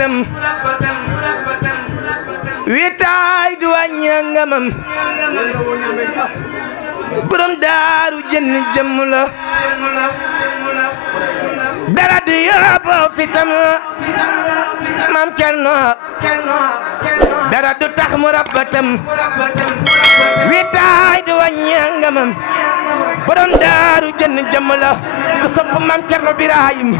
batam witaay du wàññi ngamam borom daaru jënn jëmm la dara du yóbbu fitam maam Cerno dara du tax mu rabbatam witaay du wàññi ngamam borom daaru jënn jëmm la ku sopp maam Cerno Birahim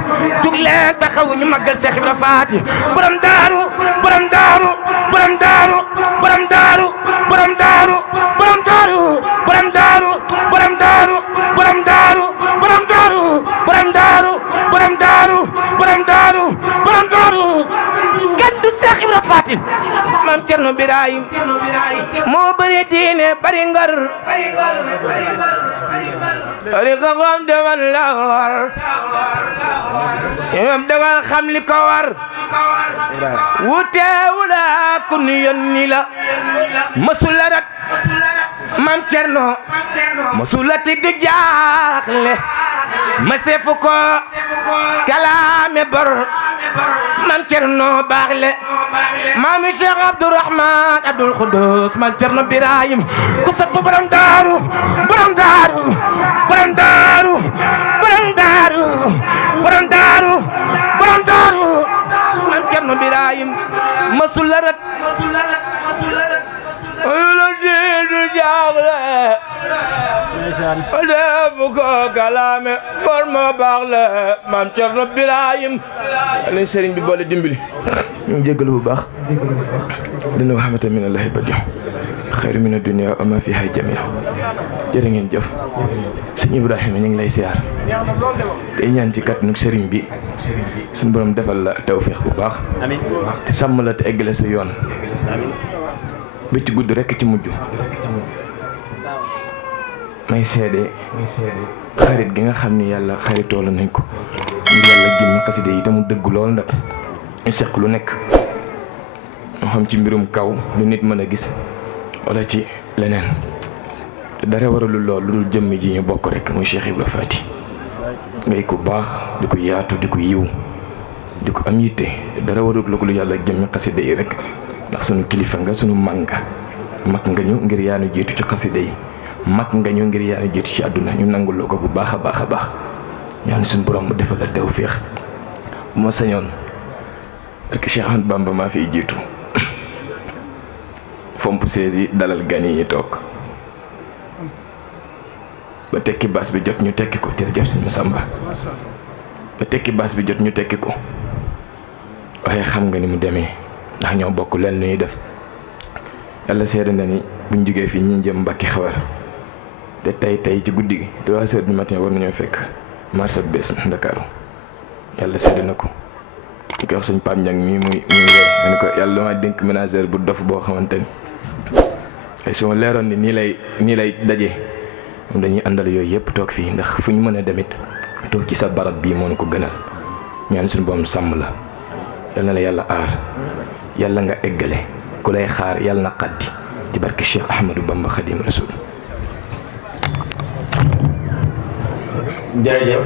jug leen taxaw ñu màggal Seex Ibra Faati borom daaru borom daaru borom daaru borom daaru borom daaru borom daaru borom daaru borom daaru borom daaru borom daaru borom daaru borom daaru borom daaru borom daaru kenn du Seex Ibra Faati maam Cerno Birahim moo bëri diine bari ngor bari ko xam demal la war imam demal xam li ko war wuteewula ku nu yónni la masula rat maam Cerno masula ti di jaaxle ma seefu ko kalaame bor maam Cerno baaxle maami Cheikh Abdourahman Abdoul Khoudous maam Cerno Birahim ku sopp borom daaru borom daaru borom daaru borom daaru borom daaru borom daaru maam Cerno Birahim masula rat la diidu jaaxle defu ko kalaame bor ma baaxle maam Cerno Birahim leen sëriñ bi boole dimbali ñu jéggalu bu baax dina wa rahmatan min allahi badi xayru min ad-dunya wa ma fiha jamia jërë ngeen jëf sëñ Ibrahima ñu ngi lay siyaar tey ñaan ci kàttanu sëriñ bi suñu borom defal la tawfiix bu baax te sàmm la te eggale sa yoon bi ci gudd rekk ci mujj may seede xarit gi nga xam ni yàlla xaritoo la nañ ko ngir yàlla génn xaside yi te mu dëgg lool nag ñu seq lu nekk moo xam ci mbirum kaw lu nit mën a gis wala ci leneen te dara waralul lool lu dul jëmm ji ñu bokk rek muy Cheikh Ibra Faty ngay ku baax di ko yaatu di ko yiw di ko am yitte dara warul lu yàlla jëmmi xaside yi rek ndax sunu kilifa nga sunu mag nga ñu ngir yaanu jiitu ci xaside yi mag nga ñu ngir yaanu jiitu ci àdduna ñu nangul la ko bu baax a baax a baax ñaan suñu borom mu defal la tawfiix bu ma sañoon rek Cheikh Ahmadou Bamba maa fiy jiitu fomp sees yi dalal gan yi ñu toog ba tekki baas bi jot ñu tekki ko jërëjëf sëñ Masamba ba tekki baas bi jot ñu tekki ko waaye xam nga ni mu demee ndax ñoo bokk leen lu ñuy def yàlla seede na ni buñ jógee fii ñi jëm Mbàkke Xewar te tey ci guddi gi 3 heures du matin war nañoo fekk marché bees Ndakaaru yàlla seede na ko ñu koy wax suñ Pape Niang mii muy ne ko yàlla ma dénk ménagère bu dof boo xamante ni ay su ma leeroon ni nii lay daje moom dañuy àndal yooyu yëpp toog fii ndax fu ñu mën a demit toog ci sa barab bii moo na ko gënal ñaan suñu borom sàmm la yal na la yàlla aar yàlla nga eggale ku lay xaar yàlla na xaddi ci barke Cheikh Ahmadou Bamba Khadim Rasoul. jërëjëf